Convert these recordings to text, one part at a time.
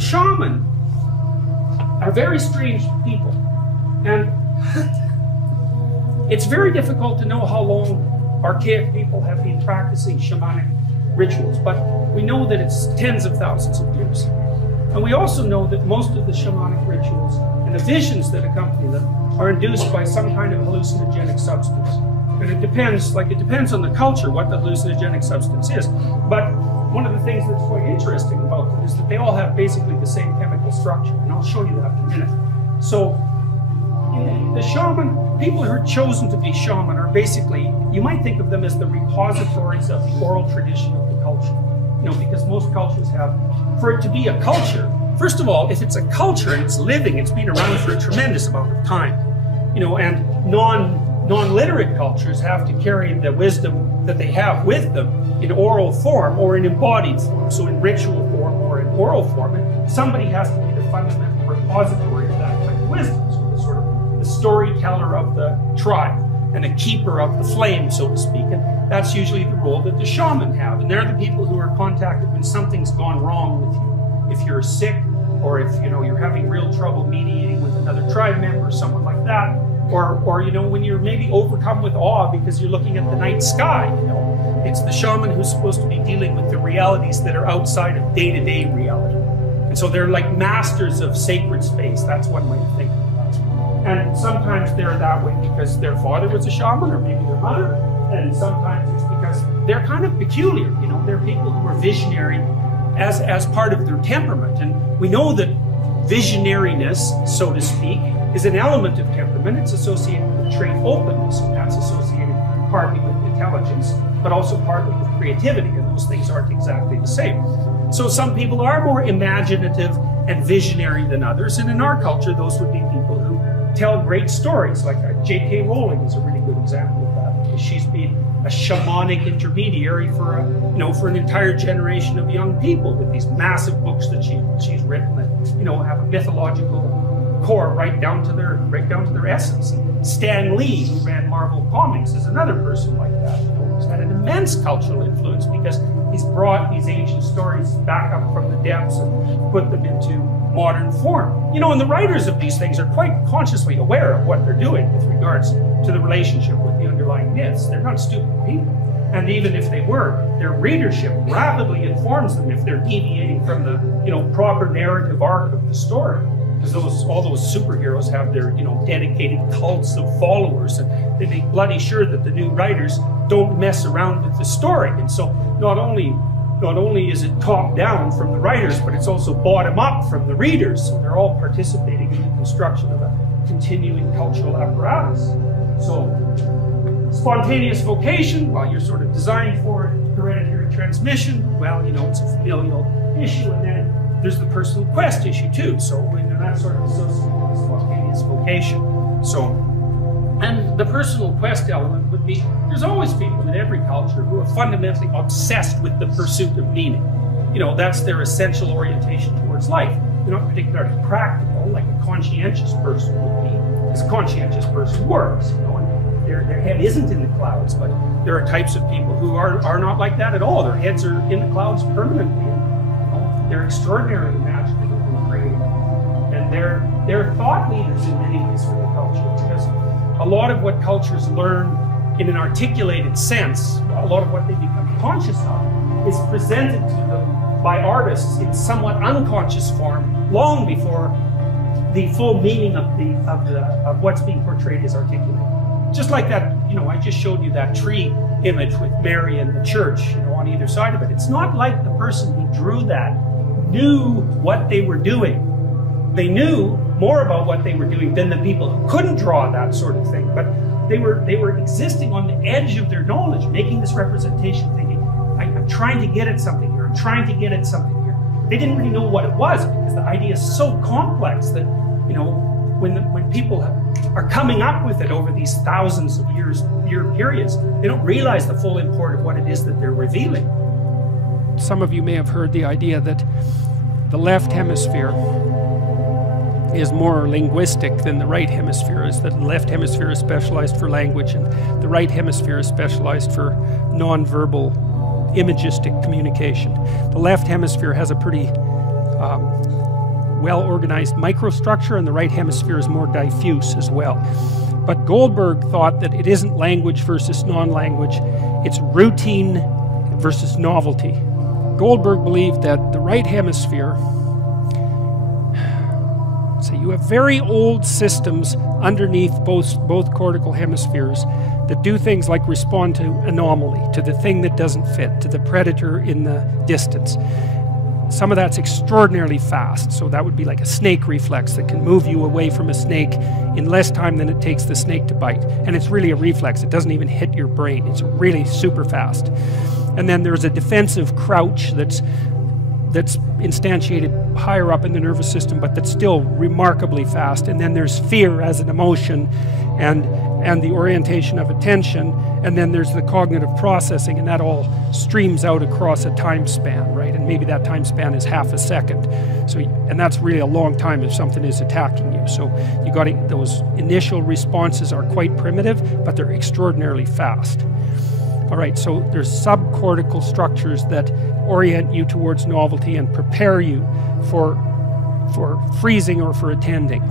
the shaman are very strange people. And it's very difficult to know how long archaic people have been practicing shamanic rituals, but we know that it's tens of thousands of years. And we also know that most of the shamanic rituals and the visions that accompany them are induced by some kind of hallucinogenic substance. And it depends on the culture what the hallucinogenic substance is. But one of the things that's quite interesting about them is that they all have basically the same chemical structure, and I'll show you that in a minute. So the shaman, people who are chosen to be shaman are basically, you might think of them as the repositories of the oral tradition of the culture. You know, because most cultures have, for it to be a culture, first of all, if it's a culture and it's living, it's been around for a tremendous amount of time. You know, and non-literate cultures have to carry the wisdom that they have with them in oral form or in embodied form, so in ritual form or in oral form. And somebody has to be the fundamental repository of that kind of wisdom, so the sort of the storyteller of the tribe and a keeper of the flame, so to speak. And that's usually the role that the shaman have. And they're the people who are contacted when something's gone wrong with you. If you're sick, or if you're having real trouble mediating with another tribe member or someone like that, or when you're maybe overcome with awe because you're looking at the night sky, it's the shaman who's supposed to be dealing with the realities that are outside of day-to-day reality. And so they're like masters of sacred space. That's one way to think of it. And sometimes they're that way because their father was a shaman, or maybe their mother, and sometimes it's because they're kind of peculiar. They're people who are visionary as part of their temperament. And we know that visionariness, so to speak, is an element of temperament. It's associated with trait openness, and that's associated partly with intelligence, but also partly with creativity, and those things aren't exactly the same. So some people are more imaginative and visionary than others, and in our culture, those would be people who tell great stories, like J.K. Rowling is a really good example of that. She's been a shamanic intermediary for an entire generation of young people with these massive books that she's written that have a mythological core right down to their essence. And Stan Lee, who ran Marvel Comics, is another person like that. Who's had an immense cultural influence because he's brought these ancient stories back up from the depths and put them into modern form. And the writers of these things are quite consciously aware of what they're doing with regards to the relationship with the underlying myths. They're not stupid people. And even if they were, their readership rapidly informs them if they're deviating from the proper narrative arc of the story. Because all those superheroes have their dedicated cults of followers, and they make bloody sure that the new writers don't mess around with the story. And so not only is it top down from the writers, but it's also bottom up from the readers. So they're all participating in the construction of a continuing cultural apparatus. So spontaneous vocation, well, you're sort of designed for it. Hereditary transmission, well, it's a familial issue. And then there's the personal quest issue too. So that's sort of associated with spontaneous vocation. So, and the personal quest element would be, there's always people in every culture who are fundamentally obsessed with the pursuit of meaning. That's their essential orientation towards life. They're not particularly practical, like a conscientious person would be, because a conscientious person works, and their head isn't in the clouds. But there are types of people who are not like that at all. Their heads are in the clouds permanently. They're extraordinarily imaginative and creative. And they're thought leaders in many ways for the culture, because a lot of what cultures learn in an articulated sense, a lot of what they become conscious of, is presented to them by artists in somewhat unconscious form long before the full meaning of what's being portrayed is articulated. Just like that, I just showed you that tree image with Mary and the church, on either side of it. It's not like the person who drew that knew what they were doing. They knew more about what they were doing than the people who couldn't draw that sort of thing. But they were existing on the edge of their knowledge, making this representation, thinking, I'm trying to get at something here, I'm trying to get at something here. They didn't really know what it was, because the idea is so complex that, when people are coming up with it over these thousands of year periods, they don't realize the full import of what it is that they're revealing. Some of you may have heard the idea that the left hemisphere is more linguistic than the right hemisphere is, that the left hemisphere is specialized for language and the right hemisphere is specialized for non-verbal imagistic communication. The left hemisphere has a pretty well-organized microstructure, and the right hemisphere is more diffuse as well. But Goldberg thought that it isn't language versus non-language, it's routine versus novelty. Goldberg believed that the right hemisphere, so you have very old systems underneath both cortical hemispheres that do things like respond to anomaly, to the thing that doesn't fit, to the predator in the distance. Some of that's extraordinarily fast, so that would be like a snake reflex that can move you away from a snake in less time than it takes the snake to bite. And it's really a reflex, it doesn't even hit your brain, it's really super fast. And then there's a defensive crouch that's instantiated higher up in the nervous system, but that's still remarkably fast. And then there's fear as an emotion, and the orientation of attention, and then there's the cognitive processing, and that all streams out across a time span, right? And maybe that time span is half a second. So, and that's really a long time if something is attacking you. So you got those initial responses are quite primitive, but they're extraordinarily fast. All right, so there's subcortical structures that orient you towards novelty and prepare you for freezing or for attending.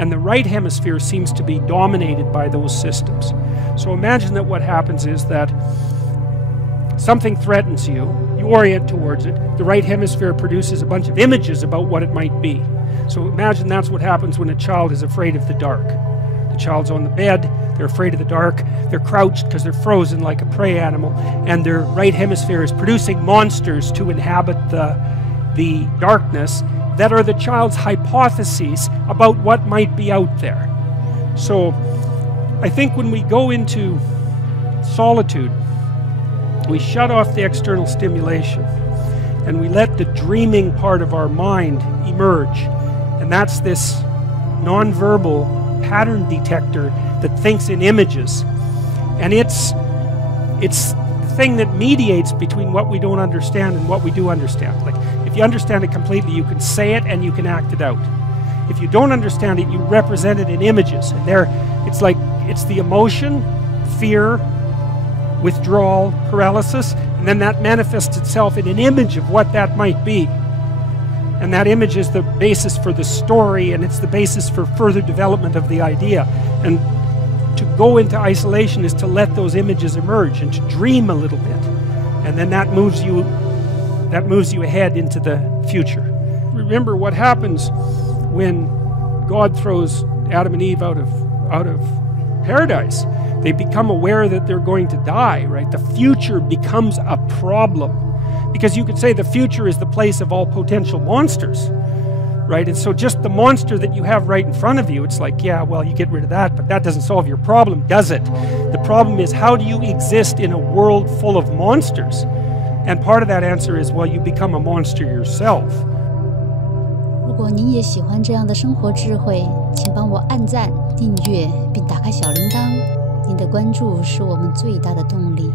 And the right hemisphere seems to be dominated by those systems. So imagine that what happens is that something threatens you, you orient towards it, the right hemisphere produces a bunch of images about what it might be. So imagine that's what happens when a child is afraid of the dark. The child's on the bed, they're afraid of the dark, they're crouched because they're frozen like a prey animal, and their right hemisphere is producing monsters to inhabit the darkness that are the child's hypotheses about what might be out there. So I think when we go into solitude, we shut off the external stimulation and we let the dreaming part of our mind emerge. And that's this nonverbal pattern detector that thinks in images. And it's the thing that mediates between what we don't understand and what we do understand. Like, if you understand it completely, you can say it and you can act it out. If you don't understand it, you represent it in images. And there, it's the emotion, fear, withdrawal, paralysis, and then that manifests itself in an image of what that might be. And that image is the basis for the story, and it's the basis for further development of the idea. And to go into isolation is to let those images emerge and to dream a little bit. And then that moves you ahead into the future. Remember what happens when God throws Adam and Eve out of paradise. They become aware that they're going to die, right? The future becomes a problem. Because you could say the future is the place of all potential monsters, right? And so just the monster that you have right in front of you, it's like, yeah, well, you get rid of that, but that doesn't solve your problem, does it? The problem is, how do you exist in a world full of monsters? And part of that answer is, well, you become a monster yourself. 如果您也喜欢这样的生活智慧，请帮我按赞、订阅并打开小铃铛。您的关注是我们最大的动力。